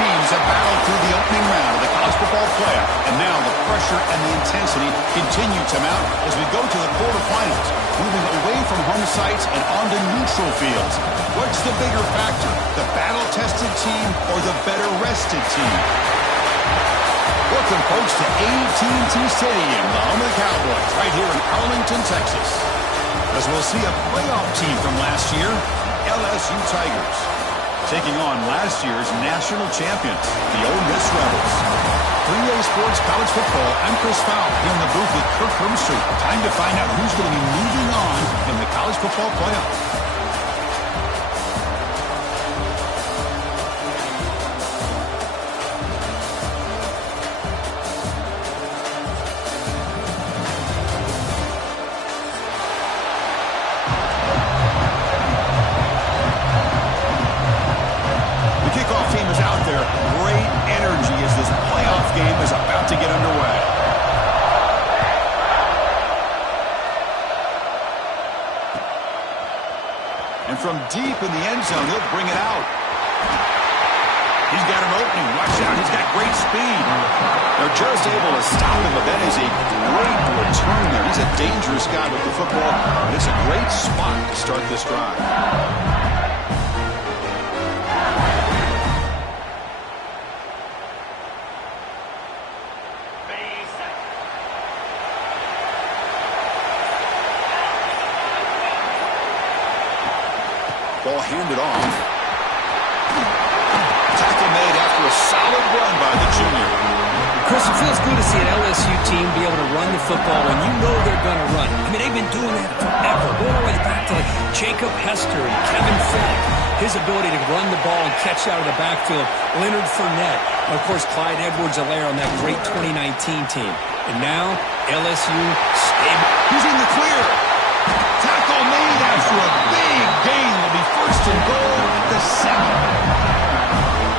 teams have battled through the opening round of the college football playoff, and now the pressure and the intensity continue to mount as we go to the quarterfinals, moving away from home sites and onto neutral fields. What's the bigger factor, the battle-tested team or the better-rested team? Welcome, folks, to AT&T Stadium, the home of the Cowboys, right here in Arlington, Texas. As we'll see a playoff team from last year, LSU Tigers, taking on last year's national champions, the Ole Miss Rebels. 3A Sports College Football, I'm Chris Fowler here in the booth with Kirk Herbstreit. Time to find out who's going to be moving on in the college football playoff. From deep in the end zone, he'll bring it out. He's got an opening. Watch out. He's got great speed. They're just able to stop him, but that is a great return there. He's a dangerous guy with the football, but it's a great spot to start this drive. Ball handed off. Tackle made after a solid run by the junior. Chris, it feels good to see an LSU team be able to run the football when you know they're going to run. I mean, they've been doing that forever, going all the way back to like Jacob Hester and Kevin Falk. His ability to run the ball and catch out of the backfield. Leonard Fournette. And, of course, Clyde Edwards-Helaire on that great 2019 team. And now, LSU stable. He's in the clear. Tackle made after a big gain. Will be first and goal at the 7.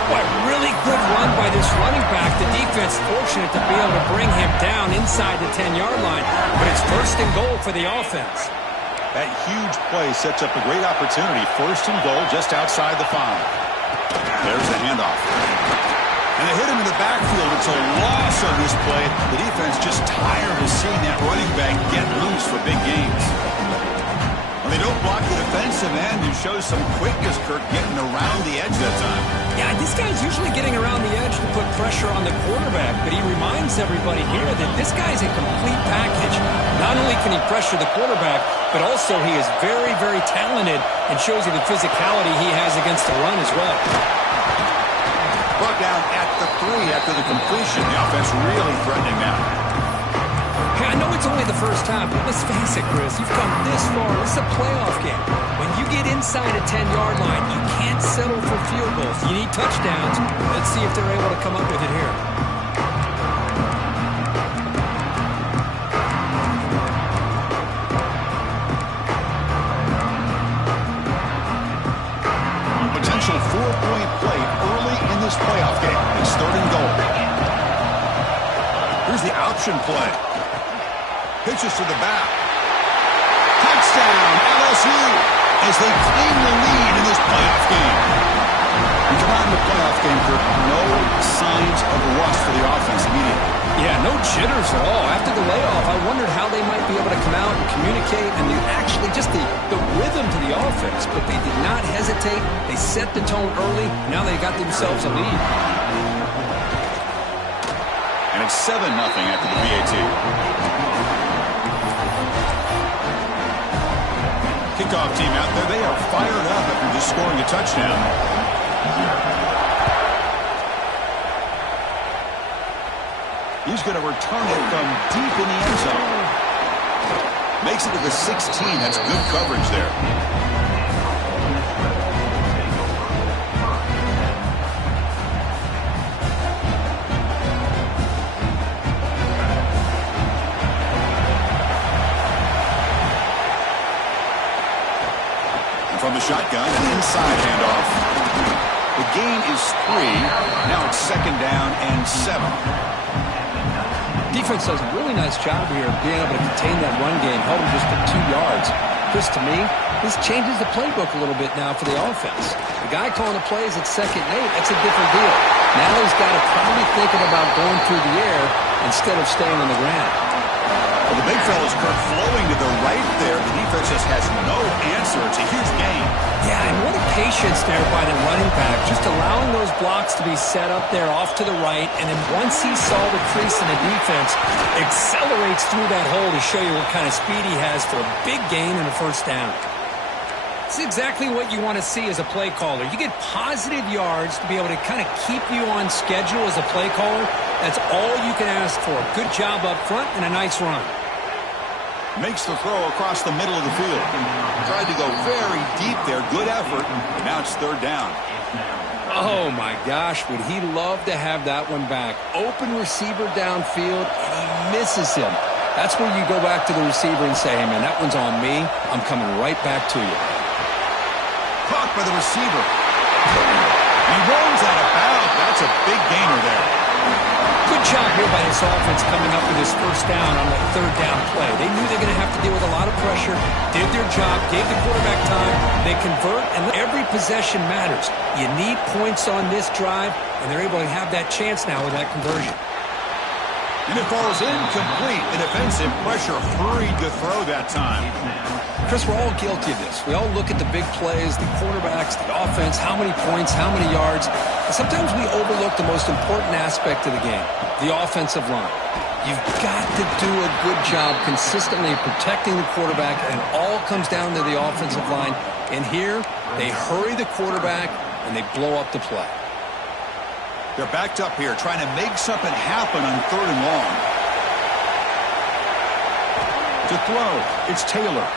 What really good run by this running back. The defense fortunate to be able to bring him down inside the 10-yard line. But it's first and goal for the offense. That huge play sets up a great opportunity. First and goal just outside the 5. There's the handoff. And they hit him in the backfield. It's a loss on this play. The defense just tired of seeing that running back get loose for big gains. When they don't block the defensive end, it shows some quickness, Kirk, getting around the edge that time. Yeah, this guy's usually getting around the edge to put pressure on the quarterback, but he reminds everybody here that this guy's a complete package. Not only can he pressure the quarterback, but also he is very, very talented and shows you the physicality he has against the run as well. Brought down at the 3 after the completion. The offense really threatening now. Hey, I know it's only the first half, but let's face it, Chris. You've come this far. This is a playoff game. When you get inside a 10-yard line, you can't settle for field goals. You need touchdowns. Let's see if they're able to come up with it here. Potential 4-point play early in this playoff game. It's third and goal. Here's the option play. Pitches to the back. Touchdown, LSU, as they claim the lead in this playoff game. We come out in the playoff game, Kirk. No signs of rust for the offense immediately. Yeah, no jitters at all. After the layoff, I wondered how they might be able to come out and communicate and actually just the rhythm to the offense. But they did not hesitate. They set the tone early. Now they got themselves a lead. And it's 7-0 after the PAT. Kickoff team out there. They are fired up after just scoring a touchdown. He's going to return it from deep in the end zone. Makes it to the 16. That's good coverage there. From the shotgun, an inside handoff. The gain is 3. Now it's second down and 7. Defense does a really nice job here of being able to contain that run game, held him just for 2 yards. Chris, to me, this changes the playbook a little bit now for the offense. The guy calling the plays at 2nd and 8, that's a different deal. Now he's got to probably thinking about going through the air instead of staying on the ground. Well, the big fella's Kirk flowing to the right there. The defense just has no answer. It's a huge gain. Yeah, and what a patience there by the running back, just allowing those blocks to be set up there off to the right, and then once he saw the crease in the defense, accelerates through that hole to show you what kind of speed he has for a big gain and a first down. It's exactly what you want to see as a play caller. You get positive yards to be able to kind of keep you on schedule as a play caller. That's all you can ask for. Good job up front and a nice run. Makes the throw across the middle of the field. Tried to go very deep there. Good effort. And now it's 3rd down. Oh, my gosh. Would he love to have that one back. Open receiver downfield, and he misses him. That's where you go back to the receiver and say, hey, man, that one's on me. I'm coming right back to you. Caught by the receiver. He rolls out of bounds. That's a big gainer there. Good job here by this offense coming up with this first down on that 3rd down play. They knew they were going to have to deal with a lot of pressure, did their job, gave the quarterback time. They convert, and every possession matters. You need points on this drive, and they're able to have that chance now with that conversion. And it falls incomplete. The defensive pressure hurried to throw that time. Chris, we're all guilty of this. We all look at the big plays, the quarterbacks, the offense, how many points, how many yards. And sometimes we overlook the most important aspect of the game, the offensive line. You've got to do a good job consistently protecting the quarterback, and it all comes down to the offensive line. And here, they hurry the quarterback, and they blow up the play. They're backed up here, trying to make something happen on 3rd and long. To throw, it's Taylor.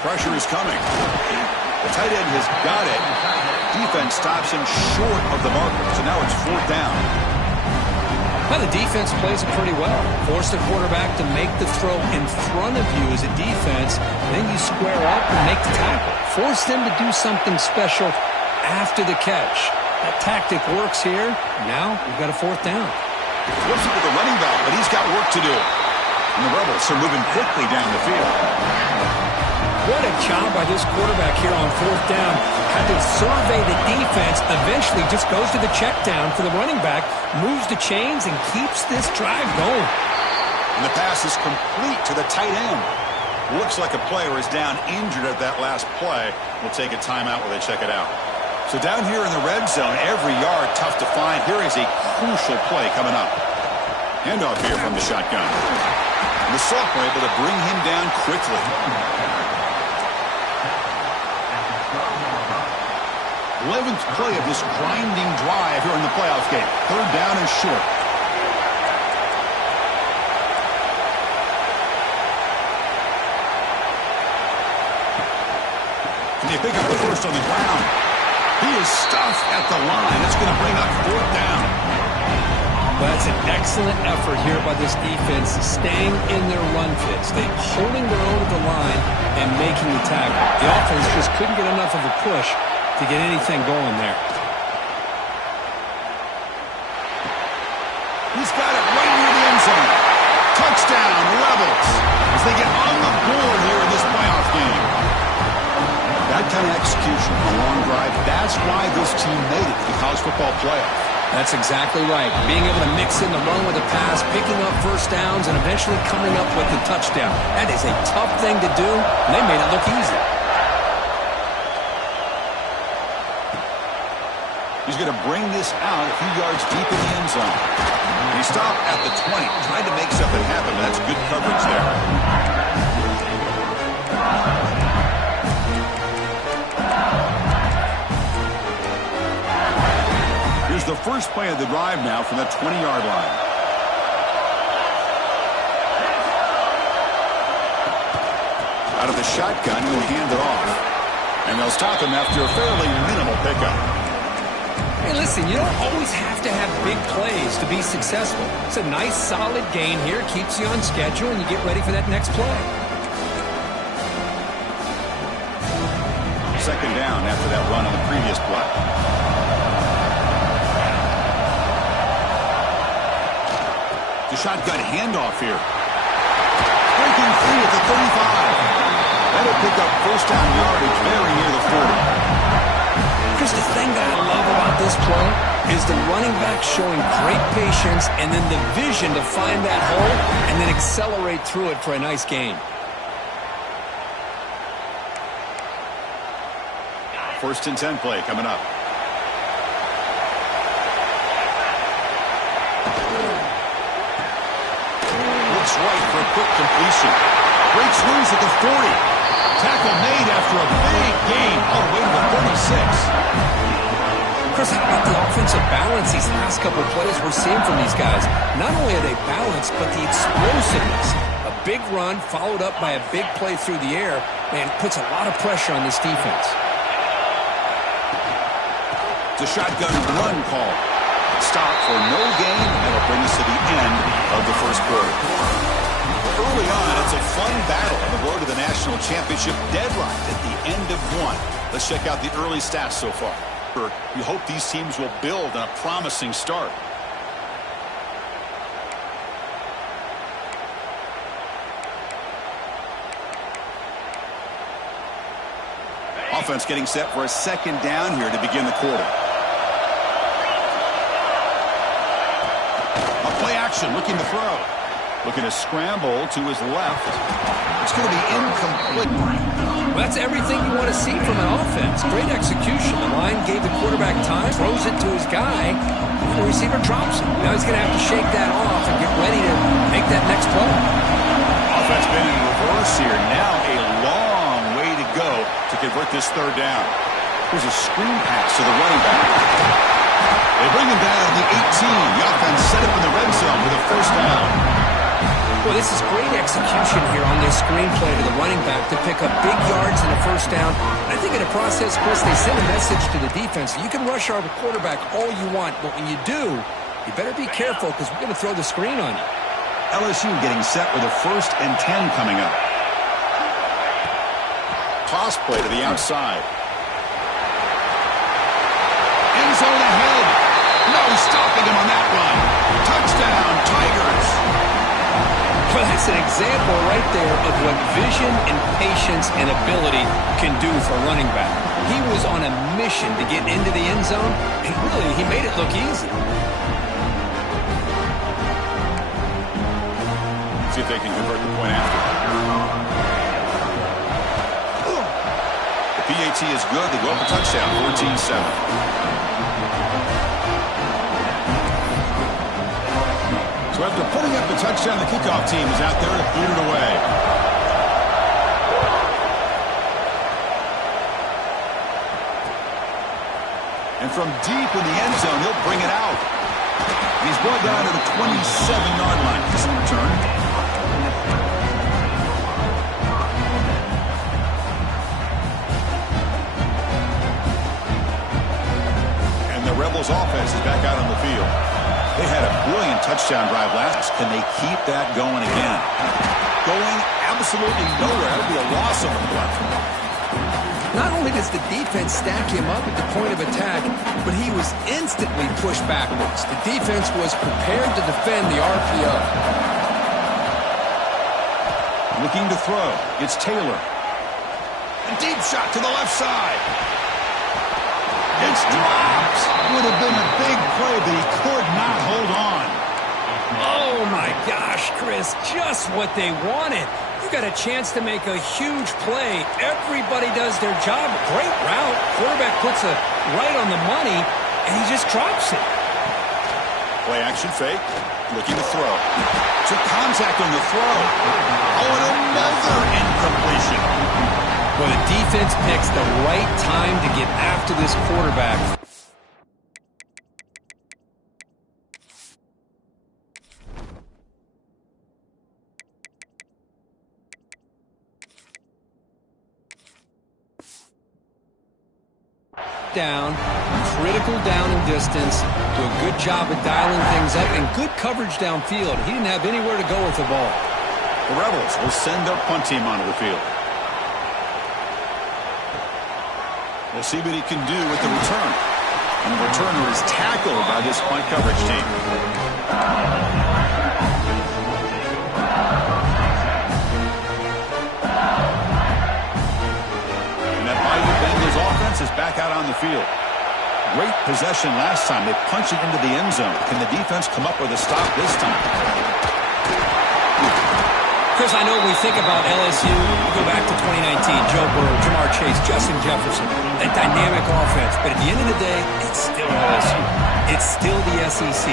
Pressure is coming. The tight end has got it. Defense stops him short of the marker, so now it's 4th down. Well, the defense plays it pretty well. Force the quarterback to make the throw in front of you as a defense, then you square up and make the tackle. Force them to do something special after the catch. That tactic works here. Now we've got a 4th down. Flips it to the running back, but he's got work to do. And the Rebels are moving quickly down the field. What a job by this quarterback here on 4th down. Had to survey the defense, eventually just goes to the check down for the running back, moves the chains, and keeps this drive going. And the pass is complete to the tight end. Looks like a player is down injured at that last play. We'll take a timeout while they check it out. So down here in the red zone, every yard tough to find. Here is a crucial play coming up. Handoff here from the shotgun. And the sophomore able to bring him down quickly. 11th play of this grinding drive here in the playoff game. 3rd down and short. Can they pick up the first on the ground? He is stuffed at the line. That's going to bring up 4th down. Well, that's an excellent effort here by this defense, staying in their run fits. They holding their own at the line and making the tackle. The offense just couldn't get enough of a push to get anything going there. He's got it right near the end zone. Touchdown, Rebels, as they get on the board here in this playoff game. That kind of execution, a long drive, that's why this team made it to the college football playoff. That's exactly right. Being able to mix in the run with the pass, picking up first downs, and eventually coming up with the touchdown. That is a tough thing to do, and they made it look easy. He's going to bring this out a few yards deep in the end zone. He stopped at the 20, tried to make something happen, but that's good coverage there. Here's the first play of the drive now from the 20-yard line. Out of the shotgun, he'll hand it off. And they'll stop him after a fairly minimal pickup. Hey, listen, you don't always have to have big plays to be successful. It's a nice, solid gain here. Keeps you on schedule, and you get ready for that next play. Second down after that run on the previous play. The shotgun handoff here. Breaking free at the 35. That'll pick up first down yardage very near the 40. Chris, the thing that I love about this play is the running back showing great patience and then the vision to find that hole and then accelerate through it for a nice gain. First and 10 play coming up. Looks right for a quick completion. Breaks loose at the 40. Tackle made after a big gain all the way to the 36. Chris, how about the offensive balance these last couple of plays we're seeing from these guys? Not only are they balanced, but the explosiveness. A big run followed up by a big play through the air, man, puts a lot of pressure on this defense. It's a shotgun run call. Stop for no gain. That'll bring us to the end of the first quarter. Early on, it's a fun battle on the road to the national championship, deadlocked at the end of one. Let's check out the early stats so far. You hope these teams will build on a promising start. Offense getting set for a second down here to begin the quarter. A play action, looking to throw. Looking to scramble to his left. It's going to be incomplete. Well, that's everything you want to see from an offense. Great execution. The line gave the quarterback time, throws it to his guy, and the receiver drops it. Now he's going to have to shake that off and get ready to make that next play. Offense been in reverse here. Now a long way to go to convert this third down. Here's a screen pass to the running back. They bring him down to the 18. The offense set up in the red zone with a first down. Well, this is great execution here on this screen play to the running back to pick up big yards in the first down. I think in the process, Chris, they send a message to the defense. You can rush our quarterback all you want, but when you do, you better be careful because we're going to throw the screen on you. LSU getting set with a first and 10 coming up. Toss play to the outside. End zone ahead. No stopping him on that run. Touchdown, Tigers. Well, that's an example right there of what vision and patience and ability can do for a running back. He was on a mission to get into the end zone, and really, he made it look easy. See if they can convert the point after. The PAT is good. They go up a touchdown, 14-7. So after putting up the touchdown, the kickoff team is out there to boot it away. And from deep in the end zone, he'll bring it out. He's brought down to the 27-yard line. This return. And the Rebels offense is back out on the field. They had a brilliant touchdown drive last. Can they keep that going again? Going absolutely nowhere. It'll be a loss of a play. Not only does the defense stack him up at the point of attack, but he was instantly pushed backwards. The defense was prepared to defend the RPO. Looking to throw. It's Taylor. A deep shot to the left side. It's dropped. Would have been a big play, but he could not hold on. Oh, my gosh, Chris, just what they wanted. You got a chance to make a huge play. Everybody does their job. Great route. Quarterback puts it right on the money, and he just drops it. Play action fake. Looking to throw. Took contact on the throw. Oh, and another incompletion. Well, the defense picks the right time to get after this quarterback. Down, critical down and distance, do a good job of dialing things up, and good coverage downfield. He didn't have anywhere to go with the ball. The Rebels will send their punt team onto the field. We'll see what he can do with the return. And the returner is tackled by this punt coverage team. field. Great possession last time. They punched it into the end zone. Can the defense come up with a stop this time? Chris, I know when we think about LSU, we go back to 2019, Joe Burrow, Jamar Chase, Justin Jefferson, that dynamic offense. But at the end of the day, it's still LSU. It's still the SEC.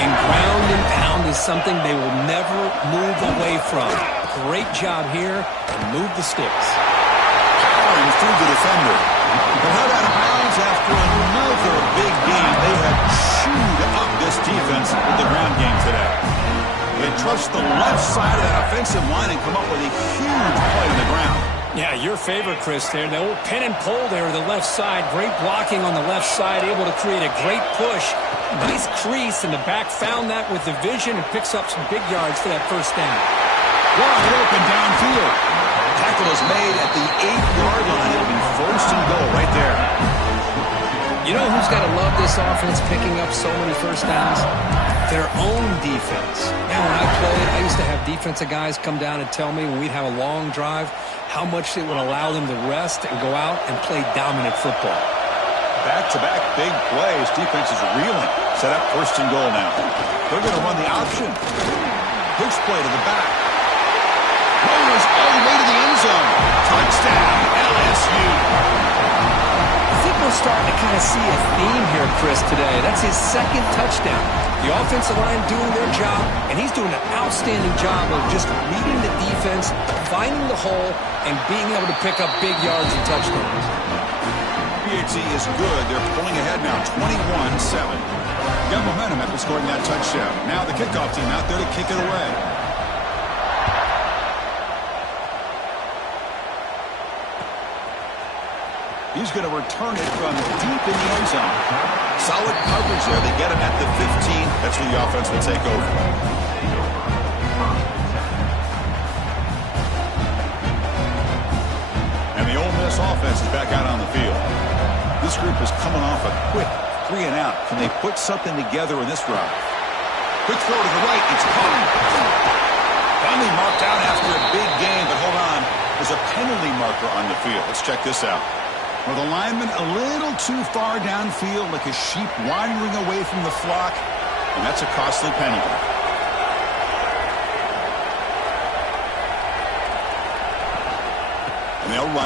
And ground and pound is something they will never move away from. Great job here, and move the sticks. Powering through the defender. They're held out of bounds after another big game. They have chewed up this defense with the ground game today. They trust the left side of that offensive line and come up with a huge play on the ground. Yeah, your favorite, Chris, there. The old pin and pull there, the left side. Great blocking on the left side, able to create a great push. Nice crease, and the back found that with the vision and picks up some big yards for that first down. Wide open downfield. Tackle is made at the 8-yard line. It'll be first and goal right there. You know who's got to love this offense picking up so many first downs? Their own defense. Man, when I played, I used to have defensive guys come down and tell me when we'd have a long drive how much it would allow them to rest and go out and play dominant football. Back-to-back big plays. Defense is reeling. Set up first and goal now. They're going to run the option. Push play to the back. Rolls all the way to the end zone. Touchdown, LSU. I think we're starting to kind of see a theme here, Chris, today. That's his second touchdown. The offensive line doing their job, and he's doing an outstanding job of just reading the defense, finding the hole, and being able to pick up big yards and touchdowns. PAT is good. They're pulling ahead now, 21-7. Got momentum after scoring that touchdown. Now the kickoff team out there to kick it away. He's going to return it from deep in the end zone. Solid coverage there. They get him at the 15. That's where the offense will take over. And the Ole Miss offense is back out on the field. This group is coming off a quick 3 and out. Can they put something together in this drive? Quick throw to the right. It's caught. Finally marked out after a big game, but hold on. There's a penalty marker on the field. Let's check this out. Well, the lineman a little too far downfield, like a sheep wandering away from the flock, and that's a costly penalty. And they'll run it.